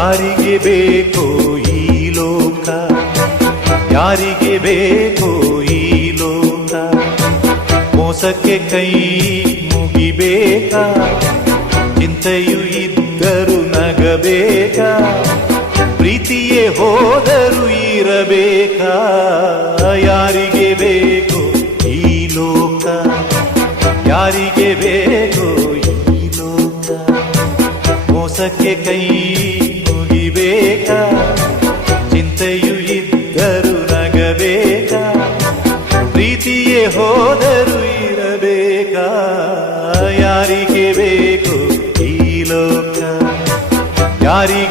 ಯಾರಿಗೆ ಬೇಕೋ ಈ ಲೋಕ, ಯಾರಿಗೆ ಬೇಕೋ ಈ ಲೋಕ, ಮೋಸಕ್ಕೆ ಕೈ ಮುಗಿಬೇಕಾ, ಚಿಂತೆಯು ಇದ್ದರು ನಗಬೇಕಾ, ಪ್ರೀತಿಯೇ ಹೋದರು ಇರಬೇಕಾ, ಯಾರಿಗೆ ಬೇಕೋ ಈ ಲೋಕ, ಯಾರಿಗೆ ಬೇಕೋ ಈ ಲೋಕ, ಮೋಸಕ್ಕೆ ಕೈ ಮುಗಿಬೇಕಾ, ಚಿಂತೆಯು ಇದ್ದರು ನಗಬೇಕಾ, ಪ್ರೀತಿಯೇ ಹೋದರು ಇರಬೇಕಾ, ಯಾರಿಗೆ ಬೇಕೋ ಈ ಲೋಕ, ಯಾರಿಗೆ